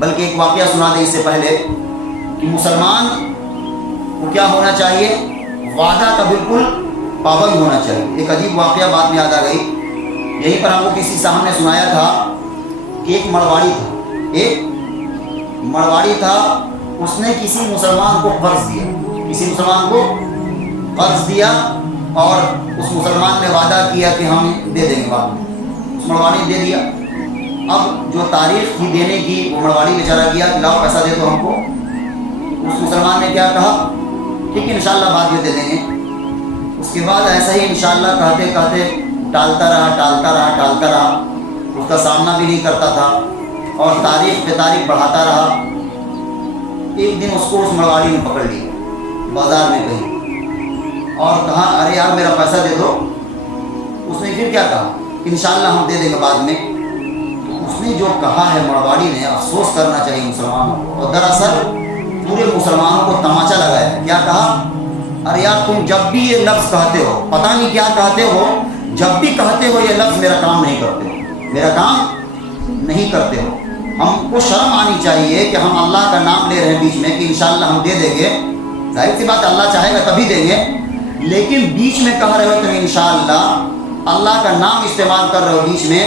بلکہ ایک واقعہ سنا دیں اس سے پہلے کہ مسلمان کو کیا ہونا چاہیے، وعدہ کا بالکل پابند ہونا چاہیے۔ ایک عجیب واقعہ بعد میں یاد آ گئی، یہیں پر ہم کو کسی صاحب نے سنایا تھا کہ ایک مڑواڑی تھا، اس نے کسی مسلمان کو قرض دیا اور اس مسلمان نے وعدہ کیا کہ ہم دے دیں گے، بعد میں اس مڑواڑی نے دے دیا۔ اب جو تاریخ تھی دینے کی، وہ مڑواڑی بیچارہ کیا کہ لاؤ پیسہ دے دو ہم کو۔ اس مسلمان نے کیا کہا، ٹھیک ہے انشاءاللہ بعد میں دے دیں گے۔ اس کے بعد ایسا ہی انشاءاللہ کہتے کہتے ٹالتا رہا، اس کا سامنا بھی نہیں کرتا تھا اور تاریخ پہ تاریخ بڑھاتا رہا۔ ایک دن اس کو اس مڑواڑی نے پکڑ لیا بازار میں کہیں اور کہا ارے یار میرا پیسہ دے دو۔ اس نے پھر کیا کہا، انشاءاللہ ہم دے دیں گے بعد میں۔ تو اس نے جو کہا ہے مڑواڑی نے، افسوس کرنا چاہیے مسلمانوں کو، اور دراصل پورے مسلمانوں کو تماچا لگایا۔ کیا کہا، ارے یار تم جب بھی یہ لفظ کہتے ہو، پتہ نہیں کیا کہتے ہو، جب بھی کہتے ہو یہ لفظ میرا کام نہیں کرتے ہو۔ ہم کو شرم آنی چاہیے کہ ہم اللہ کا نام لے رہے ہیں بیچ میں کہ انشاءاللہ ہم دے دیں گے، ظاہر سی بات اللہ چاہے گا تبھی دیں گے، لیکن بیچ میں کہہ رہے ہو تم انشاءاللہ، اللہ کا نام استعمال کر رہے ہو بیچ میں،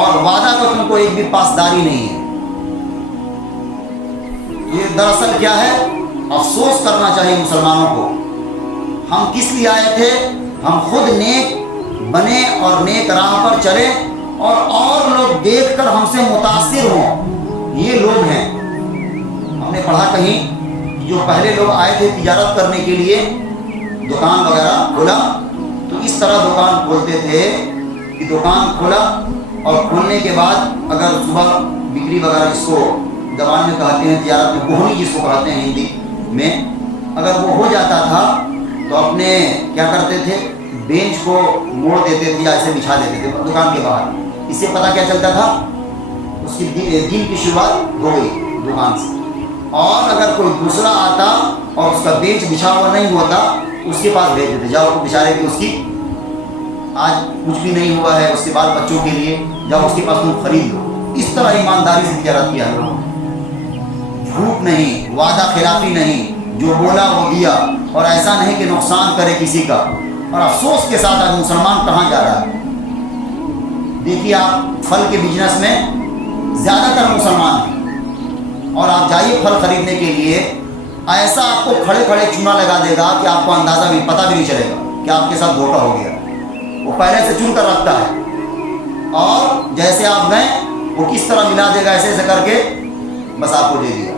اور وعدہ کو تم کو ایک بھی پاسداری نہیں ہے۔ یہ دراصل کیا ہے، افسوس کرنا چاہیے مسلمانوں کو۔ ہم کس لیے آئے تھے، ہم خود نیک بنے اور نیک راہ پر چلے اور لوگ دیکھ کر ہم سے متاثر ہوں، یہ لوگ ہیں۔ ہم نے پڑھا کہیں جو پہلے لوگ آئے تھے تجارت کرنے کے لیے، دکان وغیرہ کھولا تو اس طرح دکان کھولتے تھے کہ دکان کھولا اور کھولنے کے بعد اگر صبح بکری وغیرہ، جس کو زبان میں کہتے ہیں تجارت میں بہنی جس کو کہتے ہیں ہندی میں، اگر وہ ہو جاتا تھا تو اپنے کیا کرتے تھے، بینچ کو موڑ دیتے تھے یا ایسے بچھا دیتے تھے دکان کے باہر۔ اس سے پتہ کیا چلتا تھا، اس کی دن کی شروعات ہو گئی دکان سے۔ اور اگر کوئی دوسرا آتا اور اس کا بینچ بچھا ہوا نہیں ہوتا، اس کے پاس بھیج دیتے، جاؤ بیچارے کی اس کی آج کچھ بھی نہیں ہوا ہے، اس کے بال بچوں کے لیے جاؤ اس کے پاس تم خرید لو۔ اس طرح ایمانداری سے تجارت کیا لوگوں نے، جھوٹ نہیں، وعدہ خلافی نہیں، جو بولا وہ دیا، اور ایسا نہیں کہ نقصان کرے کسی کا۔ اور افسوس کے ساتھ آج مسلمان کہاں جا رہا ہے، دیکھیے آپ پھل کے بزنس میں زیادہ تر مسلمان ہیں، اور آپ جائیے پھل خریدنے کے لیے، ایسا آپ کو کھڑے کھڑے چونا لگا دے گا کہ آپ کو اندازہ بھی پتہ بھی نہیں چلے گا کہ آپ کے ساتھ دھوکہ ہو گیا۔ وہ پہلے سے چن کر رکھتا ہے، اور جیسے آپ گئے وہ کس طرح ملا دے گا، ایسے ایسے کر کے بس آپ کو دے دیا۔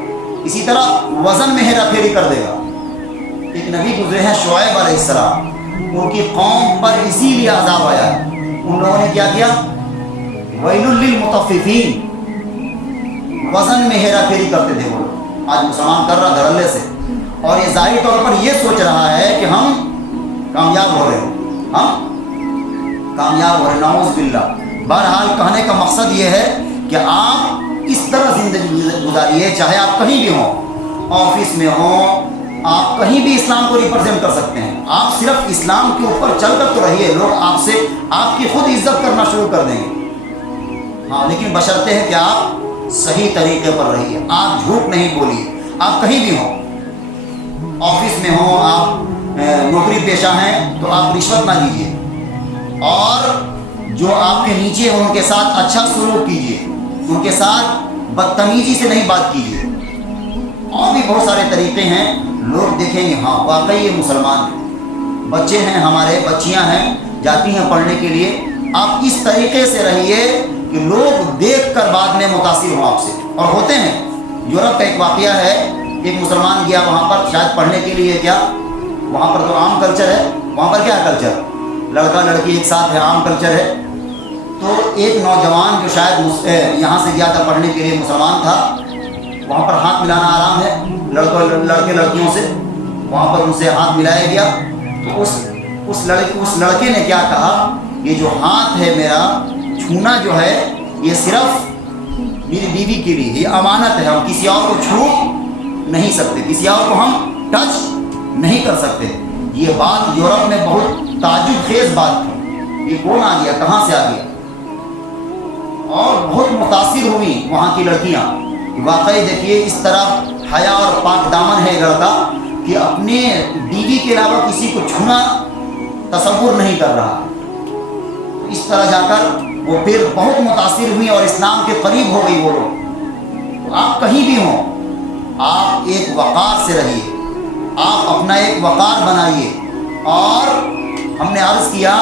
اسی طرح وزن میں ہیرا پھیری کر دے گا۔ ایک نبی گزرے ہیں شعیب علیہ السلام، ان کی قوم پر اسی لیے عذاب آیا ہے۔ ان لوگوں نے کیا کیا، ویل للمطففین، وزن میں ہیرا پھیری کرتے تھے وہ لوگ۔ آج مسلمان کر رہا دھڑلے سے، اور یہ ظاہری طور پر یہ سوچ رہا ہے کہ ہم کامیاب ہو رہے ہیں، نعوذ باللہ۔ بہرحال کہنے کا مقصد یہ ہے کہ آپ اس طرح زندگی گزاریے، چاہے آپ کہیں بھی ہوں، آفس میں ہوں، آپ کہیں بھی اسلام کو ریپرزینٹ کر سکتے ہیں۔ آپ صرف اسلام کے اوپر چل کر تو رہیے، لوگ آپ کی خود عزت کرنا شروع کر دیں گے، ہاں، لیکن بشرطے ہے کہ آپ صحیح طریقے پر رہیے، آپ جھوٹ نہیں بولیے۔ آپ کہیں بھی ہوں، آفس میں ہوں، آپ نوکری پیشہ ہیں تو آپ رشوت نہ لیجیے، اور جو آپ کے نیچے ہیں ان کے ساتھ اچھا سلوک کیجیے، ان کے ساتھ بدتمیزی سے نہیں بات کیجیے۔ اور بھی بہت سارے طریقے ہیں، لوگ دیکھیں گے ہاں واقعی یہ مسلمان ہیں، بچے ہیں ہمارے، بچیاں ہیں جاتی ہیں پڑھنے کے لیے۔ آپ اس طریقے سے رہیے کہ لوگ دیکھ کر بعد میں متاثر ہوں آپ سے، اور ہوتے ہیں۔ یورپ کا ایک واقعہ ہے، ایک مسلمان گیا وہاں پر شاید پڑھنے کے لیے، کیا وہاں پر تو عام کلچر ہے، وہاں پر کیا کلچر، لڑکا لڑکی ایک ساتھ ہے، عام کلچر ہے۔ تو ایک نوجوان جو شاید یہاں سے گیا تھا پڑھنے کے لیے، مسلمان تھا، وہاں پر ہاتھ ملانا آرام ہے لڑکے لڑکیوں سے، وہاں پر ان سے ہاتھ ملایا گیا۔ تو اس لڑکے نے کیا کہا، یہ جو ہاتھ ہے میرا چھونا جو ہے یہ صرف میری بیوی کے لیے، یہ امانت ہے، ہم کسی اور کو چھو نہیں سکتے، کسی اور کو ہم ٹچ نہیں کر سکتے۔ یہ بات یورپ میں بہت تعجب خیز بات تھی، یہ کون آ گیا، کہاں سے آ گیا، اور بہت متاثر ہوئی وہاں کی لڑکیاں۔ واقعی دیکھیے اس طرح حیا اور پاک دامن ہے لڑکا کہ اپنے بیوی کے علاوہ کسی کو چھونا تصور نہیں کر رہا. اس طرح جا کر وہ پھر بہت متاثر ہوئی اور اسلام کے قریب ہو گئی وہ لوگ. تو آپ کہیں بھی ہوں، آپ ایک وقار سے رہیے، آپ اپنا ایک وقار بنائیے. اور ہم نے عرض کیا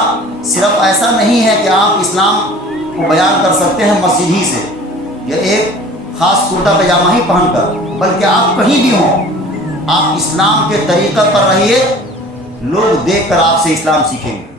صرف ایسا نہیں ہے کہ آپ اسلام کو بیان کر سکتے ہیں مسجد ہی سے یا ایک خاص کرتا پاجامہ ہی پہن کر، بلکہ آپ کہیں بھی ہوں آپ اسلام کے طریقہ پر رہیے، لوگ دیکھ کر آپ سے اسلام سیکھیں گے.